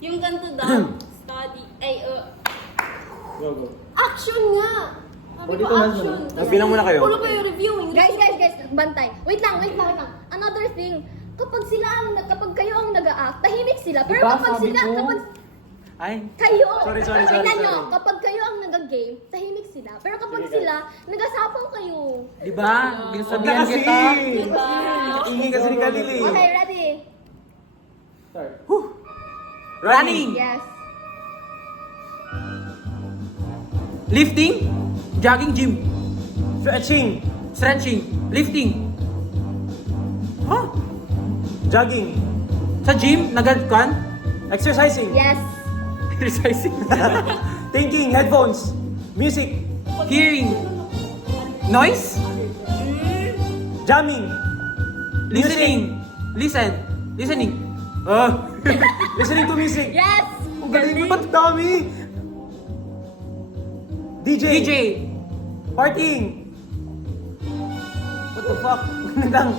Yung ganito daw, study, Go. action nga! Sabi ko, action. Magbilang muna kayo. Puro kayo reviewing. Guys, bantay. Wait lang. Another thing, kapag kayo ang nag-a-act, tahimik sila. Pero Diba, kapag sabi sila, ko? kapag Ay. kayo, Sorry. tingnan nyo, kapag kayo ang nag-game, tahimik sila. Pero kapag sila, nag-asapaw kayo. Diba? Binasabihan kasi. kita. Diba? Ingay kasi ni Kalili. Okay, ready? Start. Running. Yes. Lifting. Jogging gym. Stretching. Stretching. Lifting. Huh? Jogging. Sa gym, nagagkan. Exercising. Yes. Exercising. Thinking. Headphones. Music. Hearing. Noise. Jamming. Listening. Listening. Listening to music. Yes. Ang galing mo, ba't dami? DJ. Partying. What the fuck? Nandang.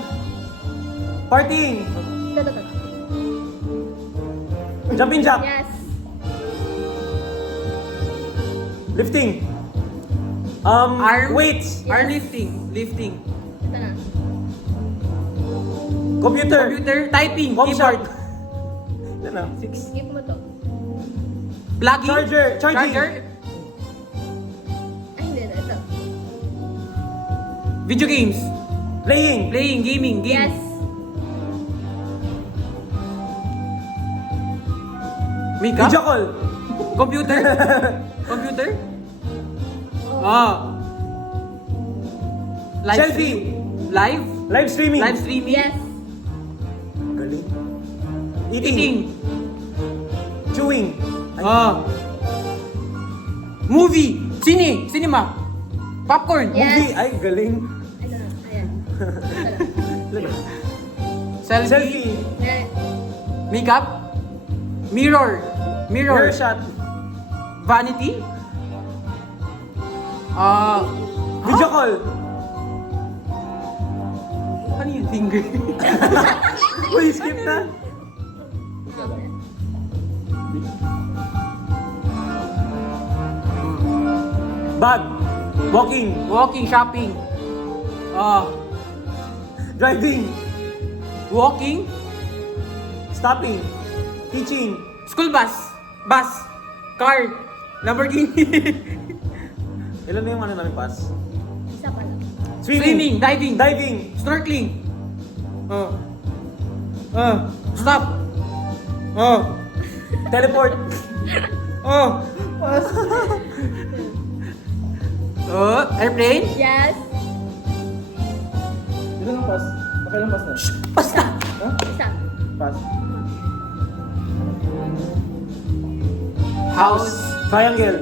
Partying. Ito. Jumping jack. Yes. Lifting. Arm. Weights. Arm lifting. Lifting. Ito na. Computer. Computer. Typing. Home Keyboard. shop. Yan na. 6. Skip mo to. Plugging. Charger. Charging. Charger. Ay, hindi. Ito. Video games. Playing. Gaming. Yes. Makeup. Video call. Computer. Computer. Live Selfie. stream. Live Live streaming. Yes. Galing. Eating. Chewing. Movie. Cinema. Popcorn. Yes. Movie. Ay, galing. Ito na. Ayan. Ito na. Selfie. Ayan. Makeup. Mirror. Mirror shot. Vanity. Video call. Ano yung finger? Uy, skip na. Bag. Walking, shopping. Driving. Walking. Stopping. Teaching. School bus. Car. Lamborghini. Ilan na yung ano namin pass? Isa pa lang. Swimming. Diving. Snorkeling. Stop. Teleport. Airplane. Yes. Ilan ang pass? Pakailan pass na? Basta. Isa. Pass. House. Triangle.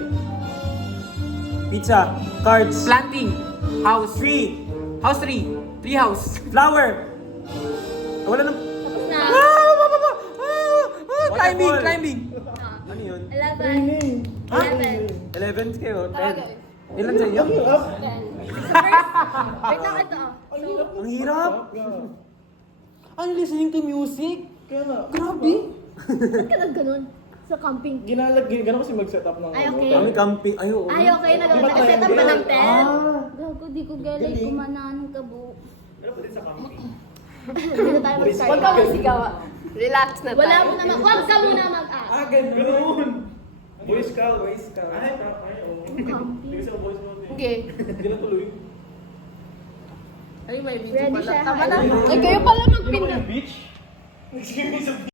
Pizza. Cards. Planting. House. Tree. House tree. Tree house. Flower. Wala nang... Tapos na. Waterfall. Climbing. Ano yun? 11. 11 kayo. 10. Okay. Ilan sa inyo? Wait lang ito. Ang hirap. I'm listening to music. Grabe. Ba't ka nag-ganun? Sa camping. Gano'n kasi mag-set up ng Ay, okay. Kami camping. Ay, oo. Ay, okay. Nag-set up ka ng tent. Gago, di ko galing kumanaan ng kabo. Pero pwede sa camping. Dito tayo mag-start. Huwag ka masigaw. Relax na tayo. Wala mo naman. Huwag ka muna mag-act. Gano'n! Boy Scout. Ay, oo. Hindi kasi ako Boy Scout eh. Okay. Hindi na tuloy. Ay, may video Ready pala. siya. Tama na. Ay, kayo pala magpinda. Beach?